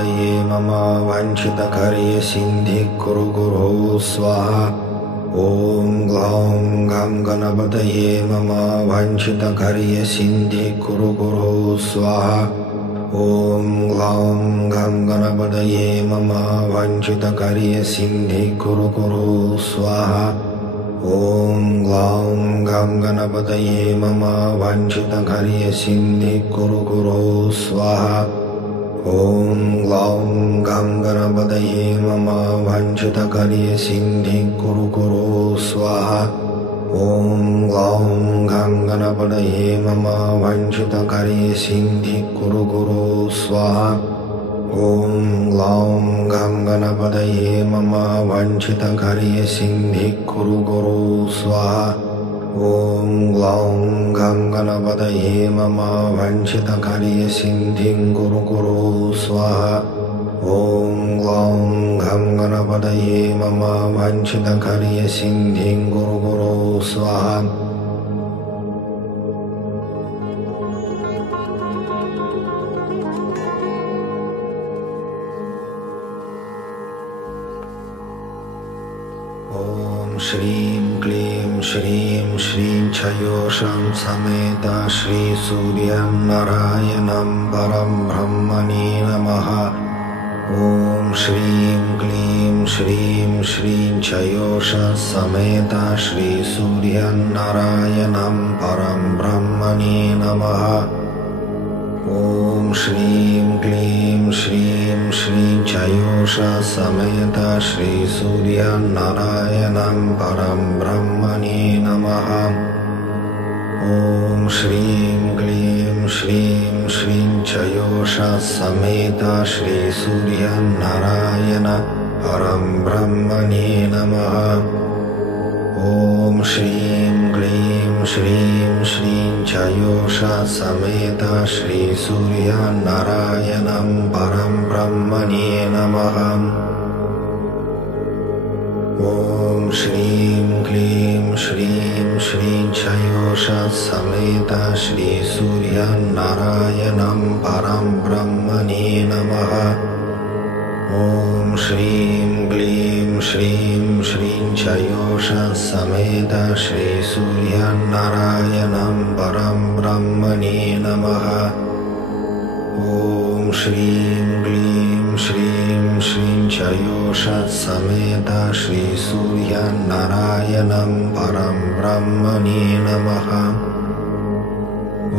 गणपतये मम वाञ्छितकार्यसिद्धिं कुरु गुरो स्वाहा। ॐ ग्लौं गं गणपतये मम वाञ्छितकार्यसिद्धिं कुरु गुरो स्वाहा। ॐ ग्लौं गं गणपतये मम वाञ्छितकार्यसिद्धिं कुरु गुरो स्वाहा। ॐ ग्लौं गं गणपतये मम वाञ्छितकार्यसिद्धिं कुरु गुरो स्वाहा। ॐ ग्लौं गं गणपतये मम वाञ्छितकार्यसिद्धिं कुरु गुरो स्वाहा। ॐ ग्लौं गं गणपतये मम वाञ्छितकार्यसिद्धिं कुरु गुरो स्वाहा। ॐ ग्लौं गं गणपतये मम वाञ्छितकार्यसिद्धिं कुरु गुरो स्वाहा। ॐ ग्लौं गं गणपतये मम वाञ्छितकार्यसिद्धिं कुरु गुरो स्वाहा। ॐ ग्लौं गं गणपतये मम वाञ्छितकार्यसिद्धिं कुरु गुरो स्वाहा। ॐ श्रीं क्लीं श्रीं श्रीं छयोषं समेत श्री सूर्यनारायणं परं ब्रह्मणे नमः। ॐ श्रीं क्लीं श्रीं श्रीं छयोष समेत श्री सूर्यनारायणं परं ब्रह्मणे नमः। ॐ श्रीं क्लीं श्रीं श्रीं छयोष समेत श्री सूर्यनारायणं परं ब्रह्मणे नमः। ॐ श्रीं क्लीं श्रीं श्रीं छयोष समेत श्री सूर्यनारायणं परं ब्रह्मणे नमः। ॐ श्रीं क्लीं श्रीं श्रीं छयोष समेत श्री सूर्यनारायणं परं ब्रह्मणे नमः। ॐ श्रीं क्लीं श्रीं श्रीं छयोष समेत श्री सूर्यनारायणं परं ब्रह्मणे नमः। ॐ श्रीं क्लीं श्रीं श्रीं छयोष समेत श्री सूर्यनारायणं परं ब्रह्मणे नमः। ॐ श्रीं क्लीं श्रीं श्रीं छयोष समेत श्री सूर्यनारायणं परं ब्रह्मणे नमः।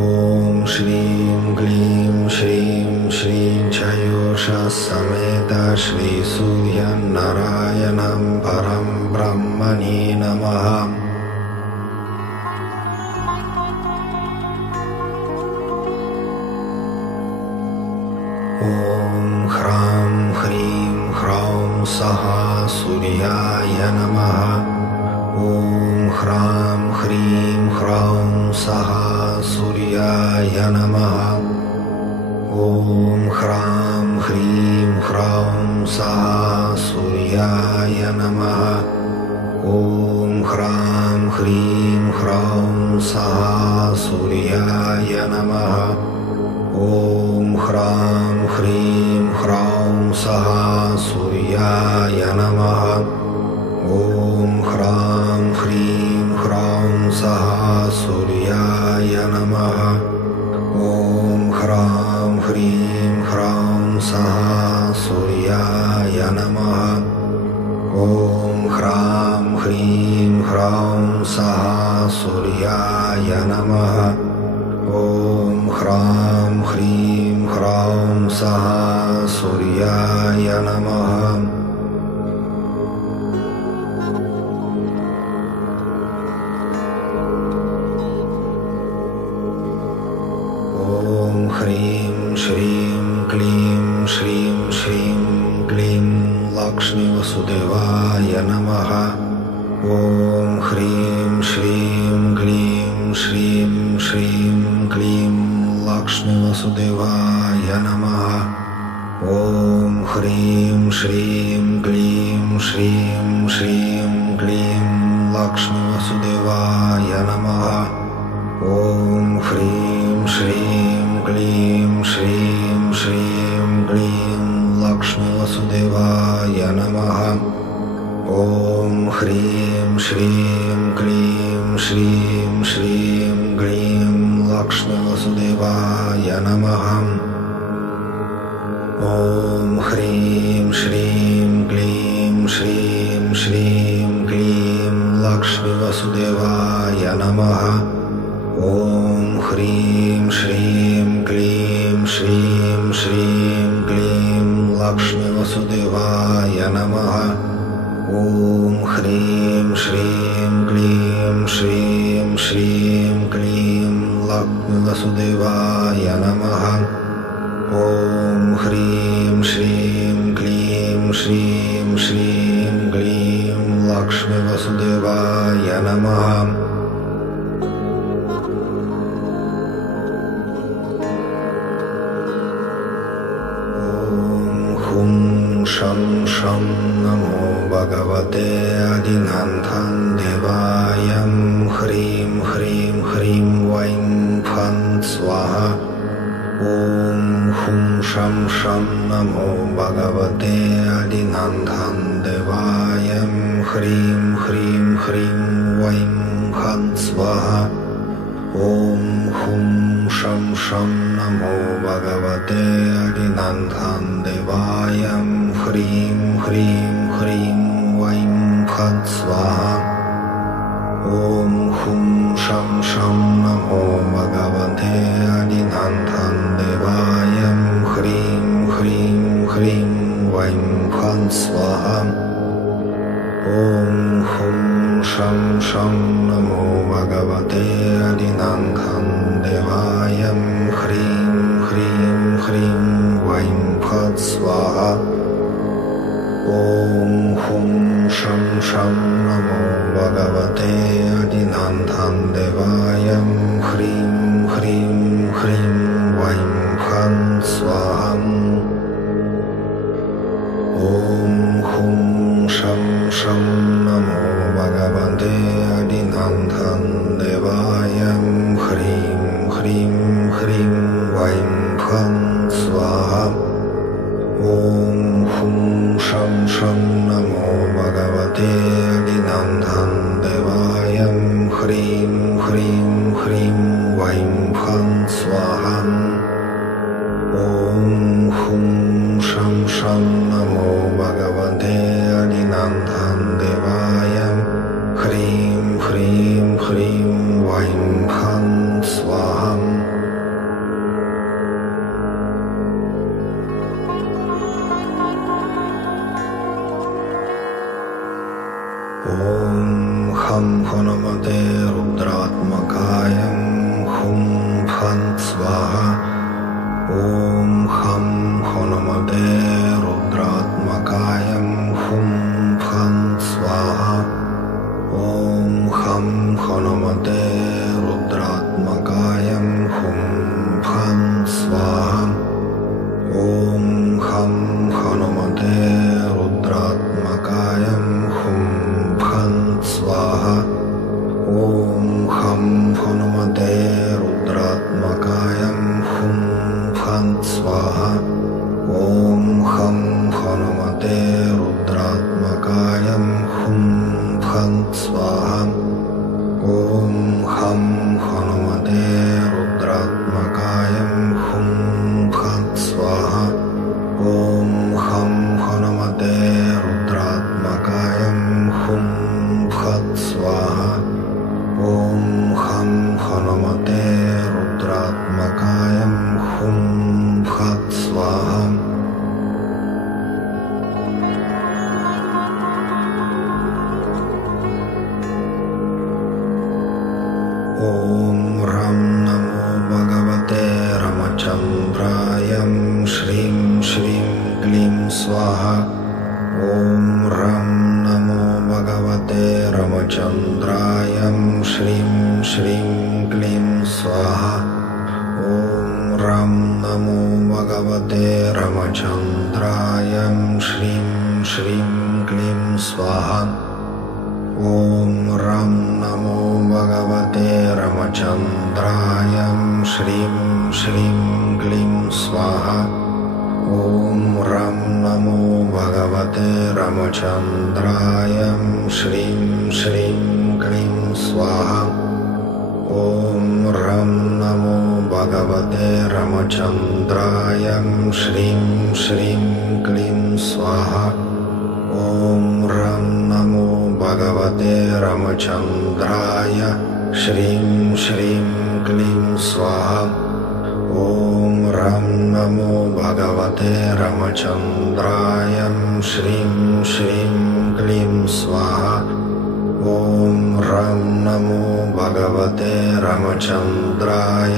ॐ श्रीं क्लीं श्रीं श्रीं छयोष समेत श्री सूर्यनारायणं परं ब्रह्मणे नमः। ॐ ह्रां ह्रीं ह्रौं सः सूर्याय नमः। ॐ ह्रां ह्रीं ह्रौं सः सूर्याय नमः। ॐ ह्रां ह्रीं ह्रौं सः सूर्याय नमः। ॐ ह्रां ह्रीं ह्रौं सः सूर्याय नमः। ॐ ह्रां ह्रीं ह्रौं सः सूर्याय नमः। ॐ ह्रां ह्रीं ह्रौं सः सूर्याय नमः। ॐ ह्रां ह्रीं ह्रौं सः सूर्याय नमः। ॐ ह्रां ह्रीं ह्रौं सः सूर्याय नमः। ॐ ह्रां ह्रीं ह्रौं सः सूर्याय नमः। ॐ ह्रीं श्रीं क्लीं श्रीं श्रीं क्लीं लक्ष्मीवसुदेवाय नमः। ॐ ह्रीं श्रीं क्लीं श्रीं श्रीं क्लीं लक्ष्मीवसुदेवाय नमः। ॐ ह्रीं श्रीं क्लीं श्रीं श्रीं क्लीं लक्ष्मीवसुदेवाय नमः। ॐ ह्रीं श्रीं क्लीं श्रीं श्रीं क्लीं लक्ष्मीवसुदेवाय नमः। ॐ ह्रीं श्रीं क्लीं श्रीं श्रीं क्लीं लक्ष्मीवसुदेवाय नमः। ॐ ह्रीं श्रीं क्लीं श्रीं श्रीं क्लीं लक्ष्मीवसुदेवाय नमः। ॐ ह्रीं श्रीं क्लीं श्रीं श्रीं क्लीं लक्ष्मीवसुदेवाय नमः। ॐ ह्रीं श्रीं क्लीं श्रीं श्रीं क्लीं लक्ष्मीवसुदेवाय नमः। ॐ ह्रीं श्रीं क्लीं श्रीं श्रीं क्लीं लक्ष्मीवसुदेवाय नमः। ॐ शं शं नमो भगवते आदिनाथाय ह्रीं ह्रीं ह्रीं वैं फं स्वाहा। ॐ हुं शं शं नमो भगवते आदिनाथाय ह्रीं ह्रीं ह्रीं वैं फं स्वाहा। ॐ हुं शं शं नमो भगवते आदिनाथाय ह्रीं ह्रीं ह्रीं वैं फं स्वाहा। ॐ हुं शं शं नमो भगवते आदिनाथाय ह्रीं ह्रीं ह्रीं वैं फं स्वाहा। ॐ हुं शं शं नमो भगवते आदिनाथाय ह्रीं ह्रीं ह्रीं वैं फं स्वाहा। ॐ हुं शं शं नमो भगवते आदिनाथाय ह्रीं ह्रीं ह्रीं वैं फं स्वाहा। ॐ हुं शं शं नमो भगवते आदिनाथाय ह्रीं ह्रीं ह्रीं वैं फं स्वाहा। ॐ हुं शं शं नमो भगवते आदिनाथाय ह्रीं ह्रीं ह्रीं वैं फं स्वाहा। ॐ हुं शं शं नमो भगवते आदिनाथाय ह्रीं ह्रीं ह्रीं वैं फं स्वाहा। ॐ हं हनुमते रुद्रात्मकाय हुं फं स्वाहा। ॐ हं हनुमते रुद्रात्मकाय हुं फं स्वाहा। ॐ हं हनुमते रुद्रात्मकाय हुं फं स्वाहा। ॐ हं हनुमते रुद्रात्मकाय हुं फं स्वाहा। ॐ हं हनुमते रुद्रात्मकाय हुं फं स्वाहा। ॐ हं हनुमते रुद्रात्मकाय हुं फं स्वाहा। ॐ हं हनुमते रुद्रात्मकाय हुं फं स्वाहा। ॐ हं हनुमते रुद्रात्मकाय हुं फं स्वाहा। ॐ हं हनुमते रुद्रात्मकाय हुं फं स्वाहा। ॐ रं नमो भगवते रामचन्द्राय श्रीं श्रीं क्लीं स्वाहा। ॐ रं नमो भगवते रामचन्द्राय श्रीं श्रीं क्लीं स्वाहा। ॐ रं नमो भगवते रामचन्द्राय श्रीं श्रीं क्लीं स्वाहा। ॐ रं नमो भगवते रामचन्द्राय श्रीं श्रीं क्लीं स्वाहा। ॐ रं नमो भगवते रामचन्द्राय श्रीं श्रीं क्लीं स्वाहा ॐ रं नमो भगवते रामचन्द्राय श्रीं श्रीं क्लीं स्वाहा ॐ रं नमो भगवते रामचन्द्राय श्रीं श्रीं क्लीं स्वाहा ॐ रं नमो भगवते रामचन्द्राय श्रीं श्रीं क्लीं स्वाहा ॐ रं नमो भगवते रामचन्द्राय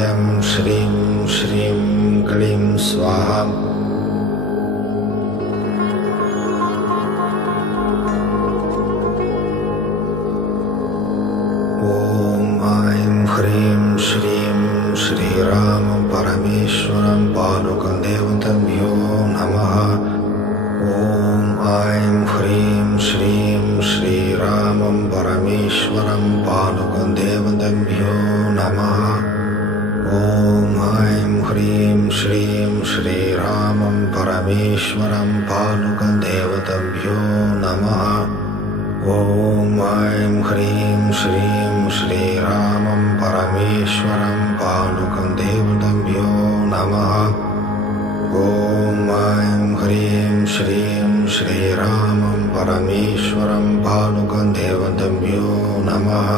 श्रीं श्रीं क्लीं स्वाहा ॐ ऐं ह्रीं श्रीं श्रीराम परमेश्वरं पालुकं देवताभ्यो नमः ॐ ऐं ह्रीं श्रीं श्रीरामं परमेश्वरं पालुकं देवताभ्यो नमः ॐ ऐं ह्रीं श्रीं श्रीरामं परमेश्वरं पालुकं देवताभ्यो नमः ॐ ऐं ह्रीं श्रीं श्रीरामं परमेश्वरं पालुकं देवताभ्यो नमः ॐ ऐं ह्रीं श्रीं श्रीरामं परमेश्वरं पालुकं देवताभ्यो नमः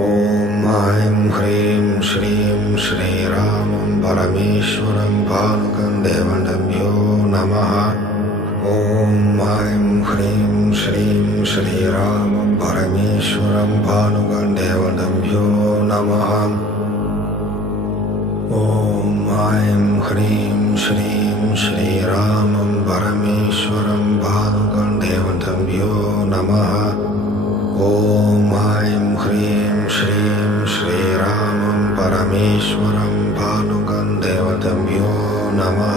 ॐ ऐं ह्रीं श्रीं श्रीरामं परमेश्वरं पालुकं देवताभ्यो नमः ॐ ऐं ह्रीं श्रीं श्रीरामं परमेश्वरं पालुकं देवताभ्यो नमः ॐ ऐं ह्रीं श्रीं श्रीरामं परमेश्वरं पालुकं देवताभ्यो नमः ॐ ऐं ह्रीं श्रीं श्रीरामं परमेश्वरं पालुकं देवताभ्यो नमः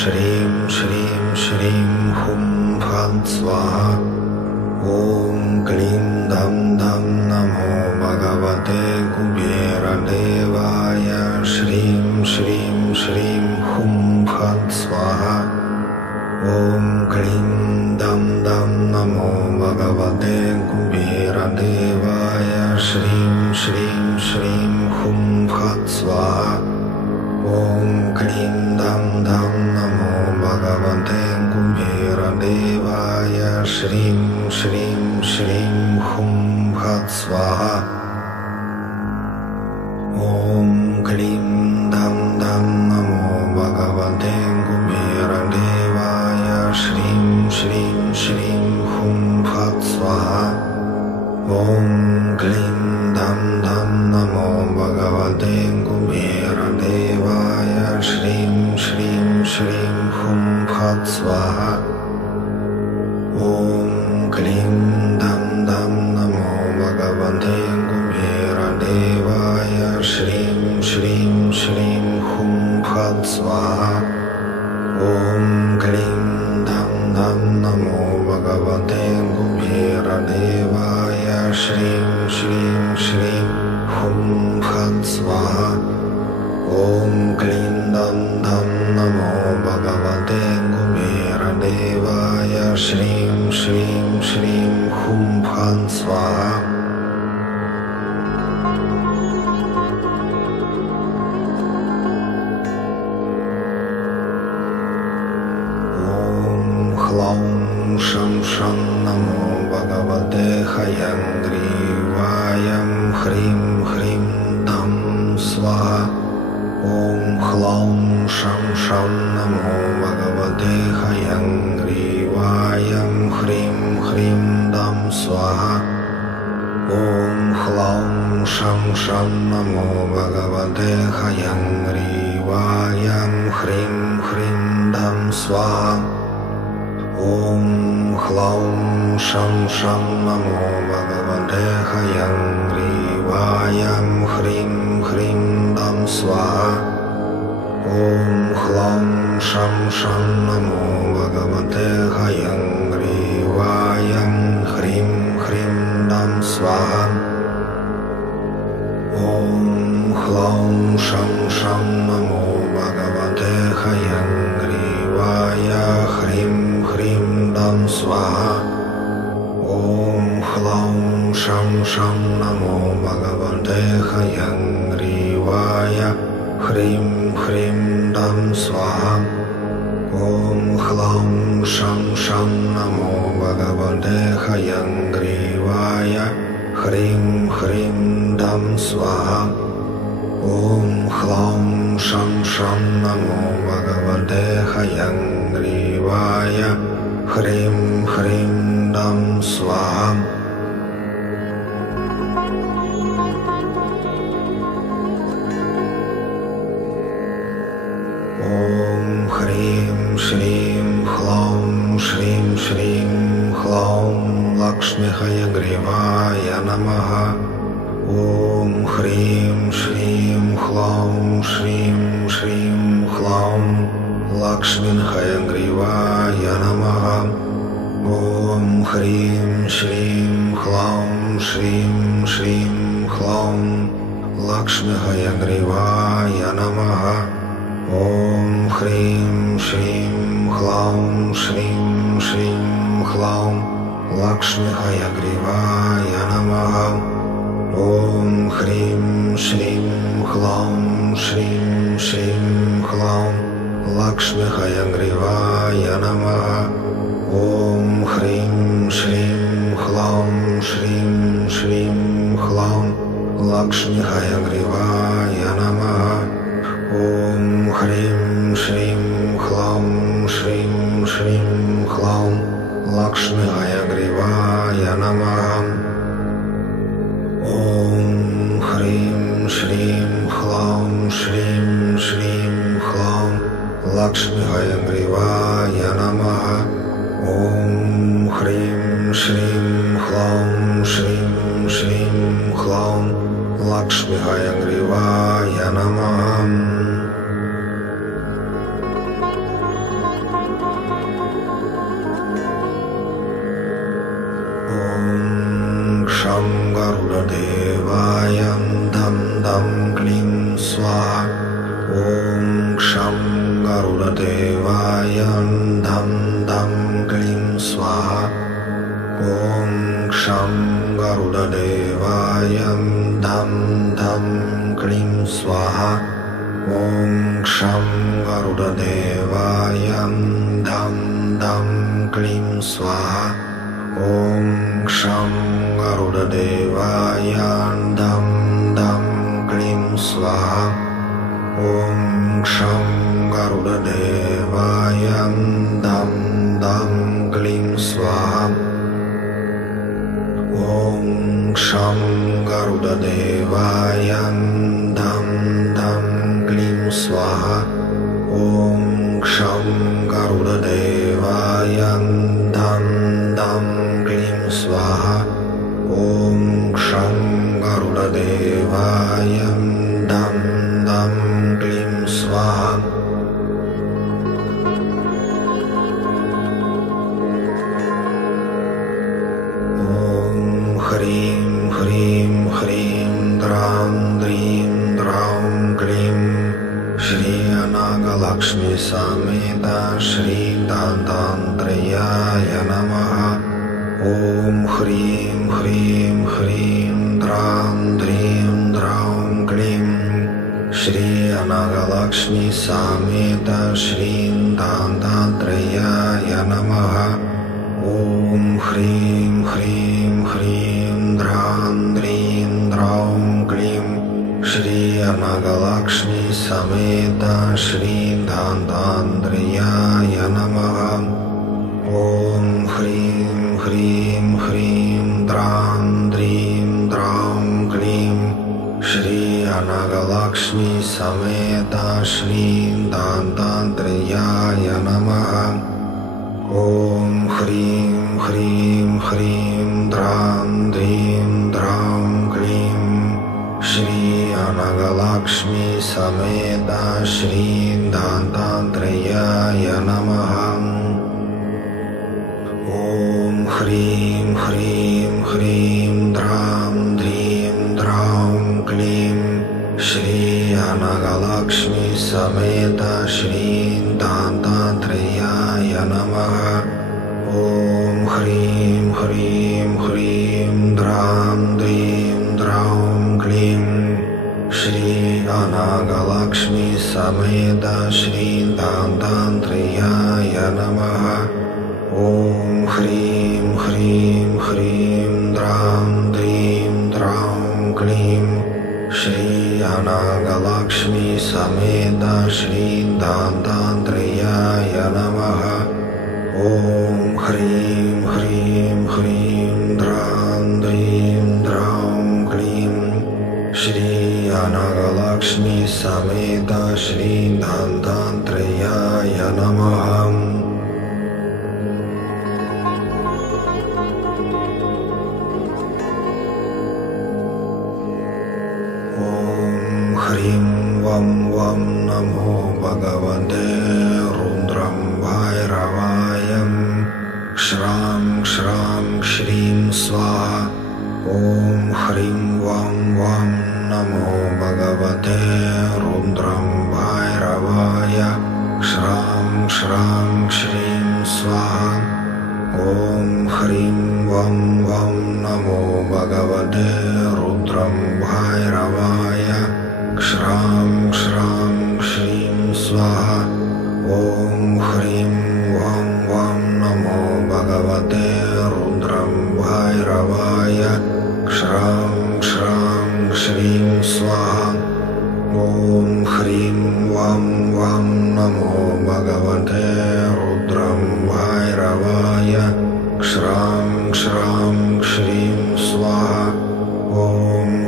श्रीं श्रीं श्रीं हुं फं स्वाहा ॐ क्लीं दं दं नमो भगवते कुबेरदेवाय श्रीं श्रीं श्रीं हुं फं स्वाहा ॐ क्लीं दं दं नमो भगवते कुबेरदेवाय श्रीं श्रीं श्रीं हुं फं स्वाहा ॐ क्लीं दं दं नमो भगवते कुबेरदेवाय श्रीं श्रीं श्रीं हुं फट् स्वाहा ॐ क्लीं दं दं नमो भगवते कुबेरदेवाय श्रीं श्रीं श्रीं हुं फट् स्वाहा ॐ क्लीं दं दं नमो भगवते कुबेरदेवाय श्रीं श्रीं श्रीं हुं फट् स्वाहा ॐ क्लीं दं दं नमो भगवते कुबेरदेवाय श्रीं श्रीं श्रीं हुं फट् स्वाहा ॐ क्लीं दं दं नमो भगवते कुबेरदेवाय श्रीं श्रीं श्रीं हुं फट् स्वाहा ॐ क्लीं दं दं नमो भगवते कुबेरदेवाय श्रीं श्रीं श्रीं हुं फट् स्वाहा ह्लौं शं शं नमो भगवते हयग्रीवाय ह्रीं ह्रीं दं स्वाहा ॐ ह्लौं शं शं नमो भगवते हयग्रीवाय ह्रीं ह्रीं दं स्वाहा ॐ ह्लौं शं शं नमो भगवते हयग्रीवाय ह्रीं ह्रीं दं स्वाहा ॐ ह्लौं शं शं नमो भगवते हयग्रीवाय ह्रीं ह्रीं दं स्वाहा ॐ ह्लौं शं शं नमो भगवते हयग्रीवाय ह्रीं ह्रीं दं स्वाहा ॐ ह्लौं शं शं नमो भगवते हयग्रीवाय ह्रीं ह्रीं दं स्वाहा ॐ ह्लौं शं शं नमो भगवते हयग्रीवाय ह्रीं ह्रीं दं स्वाहा ॐ ह्लौं शं शं नमो भगवते हयग्रीवाय ह्रीं ह्रीं दं स्वाहा ॐ ह्लौं शं शं नमो भगवते हयग्रीवाय ह्रीं ह्रीं दं स्वाहा ॐ ह्रीं श्रीं ह्लौं श्रीं श्रीं ह्लौं लक्ष्मी हयग्रीवाय नमः ॐ ह्रीं श्रीं ह्लौं श्रीं श्रीं ह्लौं लक्ष्मी हयग्रीवाय नमः ॐ ह्रीं श्रीं ह्लौं श्रीं श्रीं ह्लौं लक्ष्मी हयग्रीवाय नमः ॐ ह्रीं श्रीं ह्लौं श्रीं श्रीं ह्लौं लक्ष्मी हयग्रीवाय नमः ॐ ह्रीं श्रीं ह्लौं श्रीं श्रीं ह्लौं लक्ष्मी हयग्रीवाय नमः ॐ ह्रीं श्रीं ह्लौं श्रीं श्रीं ह्लौं लक्ष्मी हयग्रीवाय नमः ॐ ह्रीं श्रीं ह्लौं श्रीं श्रीं ह्लौं लक्ष्मी हयग्रीवाय नमः ॐ ह्रीं श्रीं ह्लौं श्रीं श्रीं ह्लौं लक्ष्मी हयग्रीवाय नमः ॐ ह्रीं श्रीं ह्लौं श्रीं श्रीं ह्लौं लक्ष्मी हयग्रीवाय नमः शं गरुडदेवाय दं दं क्लीं स्वाहा ॐ शं गरुडदेवाय दं दं क्लीं स्वाहा ॐ शं गरुडदेवाय दं दं क्लीं स्वाहा ॐ शं गरुडदेवाय दं दं क्लीं स्वाहा ॐ शं गरुडदेवाय दं दं क्लीं स्वाहा ॐ शं गरुडदेवाय दं दं क्लीं स्वाहा ॐ शं गरुडदेवाय दं दं क्लीं स्वाहा ॐ शं गरुडदेवाय दं दं क्लीं स्वाहा ॐ शं गरुडदेवाय दं दं क्लीं स्वाहा ॐ ह्रीं ह्रीं ह्रीं द्रां द्रीं द्रौं क्लीं श्री अनागलक्ष्मी समेत श्री दत्तात्रेयाय नमः ॐ ह्रीं ह्रीं ह्रीं द्रां द्रीं द्रौं क्लीं श्री अनागलक्ष्मी समेत श्री दत्तात्रेयाय नमः ॐ ह्रीं ह्रीं ह्रीं द्रां द्रीं द्रौं क्लीं श्री अनागलक्ष्मी समेत श्री दत्तात्रेयाय नमः ॐ ह्रीं ह्रीं ह्रीं द्रां द्रीं द्रौं क्लीं श्री अनागलक्ष्मी समेत श्री दत्तात्रेयाय नमः ॐ ह्रीं ह्रीं ह्रीं द्रां द्रीं द्रौं क्लीं श्री अनागलक्ष्मी समेत श्री दत्तात्रेयाय समेत श्री दत्तात्रेयाय नमः। ॐ ह्रीं ह्रीं ह्रीं द्रां द्रीं द्रौं क्लीं श्री अनागलक्ष्मी समेत श्री दत्तात्रेयाय नमः। ॐ ह्रीं ह्रीं ह्रीं द्रां द्रीं द्रौं क्लीं श्री अनागलक्ष्मी समेत श्री दत्तात्रेयाय नमः। ॐ ह्रीं ह्रीं ह्रीं द्रां द्रीं द्रौं क्लीं श्री अनागलक्ष्मी समेत श्री दत्तात्रेयाय नमः। ह्रीं वं वं नमो भगवते रुद्रभैरवाय। श्रां श्रां श्रीं स्वाहा। ॐ ह्रीं वं वं नमो भगवते रुद्रभैरवाय। श्रां श्रां श्रीं स्वाहा। ॐ ह्रीं वं वं नमो भगवते रुद्रभैरवाय। श्रां श्रां श्रीं स्वाहा। ॐ ह्रीं वं वं नमो भगवते रुद्रभैरवाय। श्रां श्रां श्रीं स्वाहा। ॐ ह्रीं वं वं नमो भगवते रुद्रभैरवाय। श्रां श्रां श्रीं स्वाहा। ॐ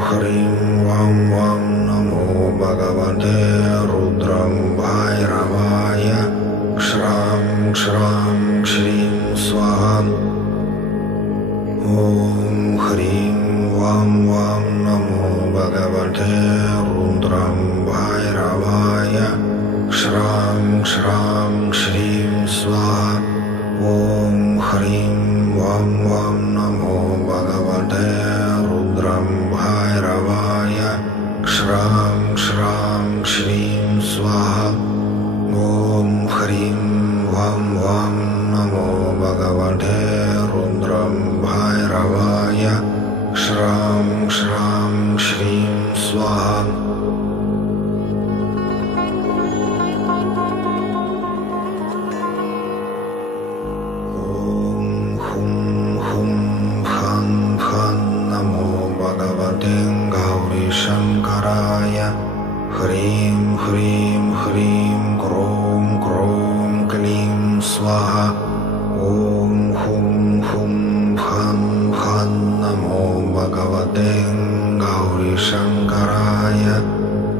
ह्रीं वं वं नमो भगवते रुद्रभैरवाय। श्रां श्रां श्रीं स्वाहा। ॐ ह्रीं वं वं नमो भगवते रुद्रभैरवाय। श्रां श्रां श्रीं स्वाहा। ॐ ह्रीं वं वं नमो भगवते रुद्रभैरवाय। श्रां श्रां श्रीं स्वाहा। ॐ ह्रीं वं वं नमो भगवते रुद्रभैरवाय। श्रां श्रां श्रीं स्वाहा। शंकराय। ह्रीं ह्रीं ह्रीं क्रों क्रों क्लीं स्वाहा। ॐ हुं हुं फं फं नमो भगवते गौरीशंकराय।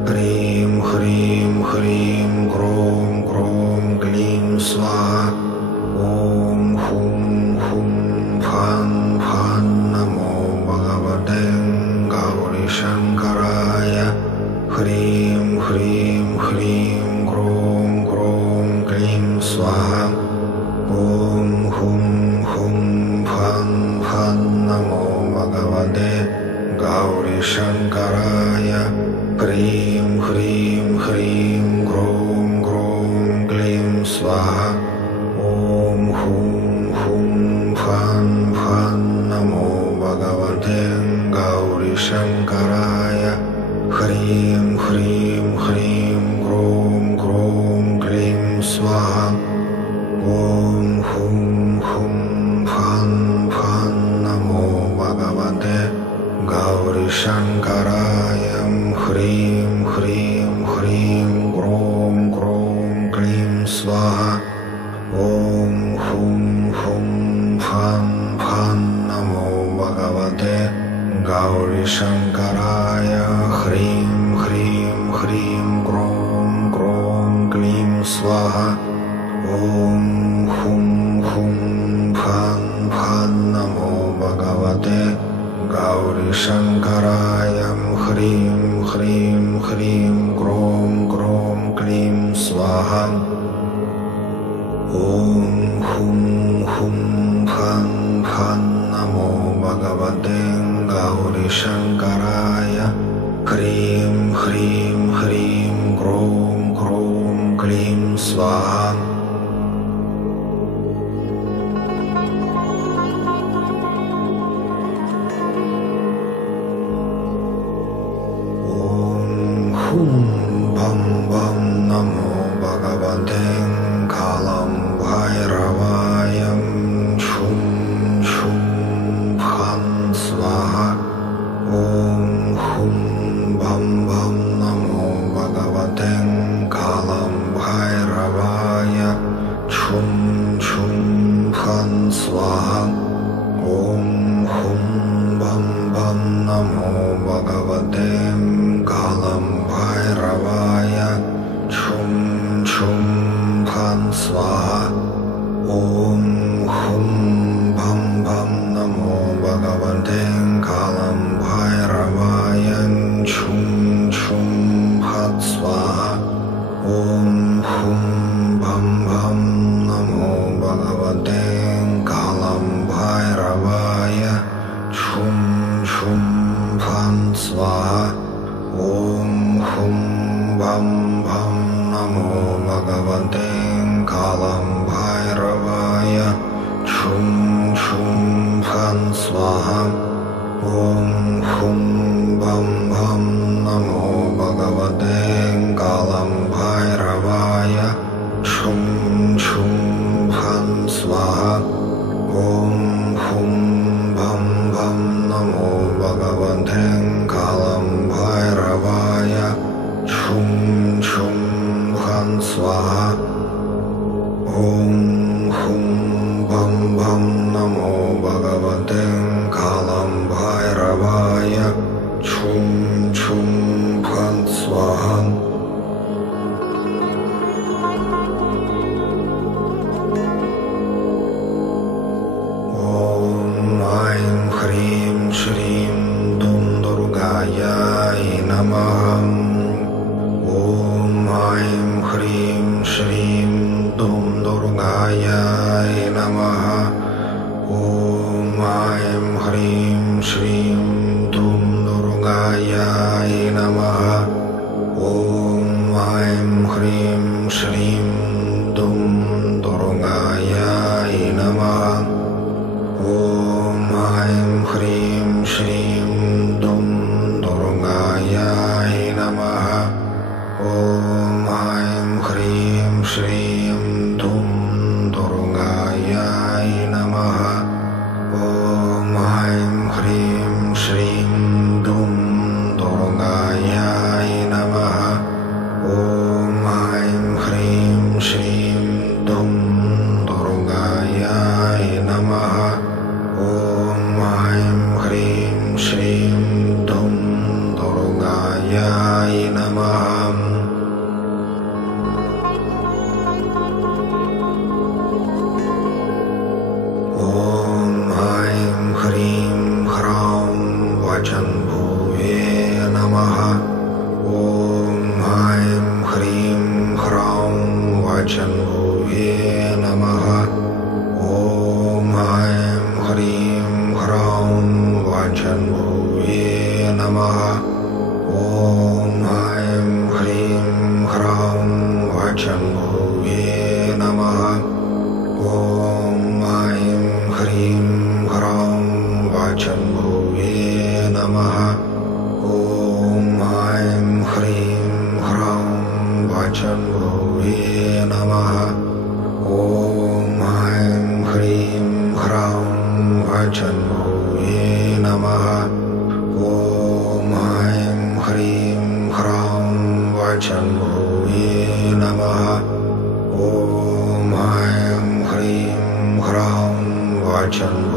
ह्रीं ह्रीं ह्रीं क्रों क्रों क्लीं स्वाहा। ॐ हुं हुं फं फं नमो भगवते गौरीशंकराय। ह्रीं ह्रीं ह्रीं क्रों क्रों क्लीं स्वाहा। ॐ हुं हुं फं फं नमो भगवते गौरीशंकराय। ह्रीं ह्रीं ह्रीं क्रों क्रों क्लीं स्वाहा। ॐ हुं हुं फं फं नमो भगवते गौरीशंकराय। ह्रीं ह्रीं ह्रीं क्रों क्रों क्लीं स्वाहा। ॐ हुं हुं फं फं नमो भगवते गौरीशंकराय। ह्रीं ह्रीं ह्रीं क्रों क्रों क्लीं स्वाहा। ॐ हुं हुं फं फं नमो भगवते गौरीशंकराय। ह्रीं ह्रीं ह्रीं क्रों क्रों क्लीं स्वाहा। ॐ हुं हुं फं फं नमो भगवते गौरीशंकराय। ह्रीं ह्रीं ह्रीं क्रों क्रों क्लीं स्वाहा। ॐ हुं हुं फं फं नमो भगवते गौरीशंकराय। ह्रीं ह्रीं ह्रीं क्रों क्रों स्वाहा हुं भं भं नमो भगवते कालं भैरवाय छुं छुं फं स्वाहा ॐ हुं भं भं नमो भगवते कालं भैरवाय छुं छुं फं स्वाहा ॐ हुं भं भं नमो भगवते कालं भैरवाय छुं छुं फं स्वाहा ॐ हुं भं भं नमो भगवते कालं भैरवाय छुं छुं फं स्वाहा ॐ हुं भं भं नमो भगवते कालं भैरवाय छुं छुं फं स्वाहा ॐ हुं भं भं नमो भगवते कालं भैरवाय छुं छुं फं स्वाहा ॐ हुं भं भं नमो भगवते कालं भैरवाय छुं छुं फं स्वाहा ॐ हुं भं भं नमो भगवते कालं भैरवाय छुं छुं फं स्वाहा ॐ हुं भं भं नमो भगवते कालं भैरवाय छुं छुं फं स्वाहा ऐं ह्रीं श्रीं दुं दुर्गायै नमः ॐ ऐं ह्रीं श्रीं दुं दुर्गायै नमः ॐ ऐं ह्रीं श्रीं दुं दुर्गायै नमः ॐ ऐं ह्रीं श्रीं दुं दुर्गायै नमः ॐ ऐं ह्रीं श्रीं दुं दुर्गायै नमः ॐ ऐं ह्रीं श्रीं दुं दुर्गायै नमः ॐ ऐं ह्रीं श्रीं दुं दुर्गायै नमः ॐ ऐं ह्रीं श्रीं दुं दुर्गायै नमः ॐ ऐं ह्रीं श्रीं दुं दुर्गायै नमः ॐ ऐं ह्रीं ह्रौं वचन्भुवे नमः ॐ ऐं ह्रीं ह्रौं वचन्भुवे नमः ॐ ऐं ह्रीं ह्रौं वचन्भुवे नमः ॐ ऐं ह्रीं ह्रौं वचन्भुवे नमः ॐ ऐं ह्रीं ह्रौं वचन्भुवे नमः ॐ ऐं ह्रीं ह्रौं वचन्भुवे नमः ॐ ऐं ह्रीं ह्रौं वचन्भुवे नमः ॐ ऐं ह्रीं ह्रौं वचन्भुवे नमः ॐ ऐं ह्रीं ह्रौं वचन्भुवे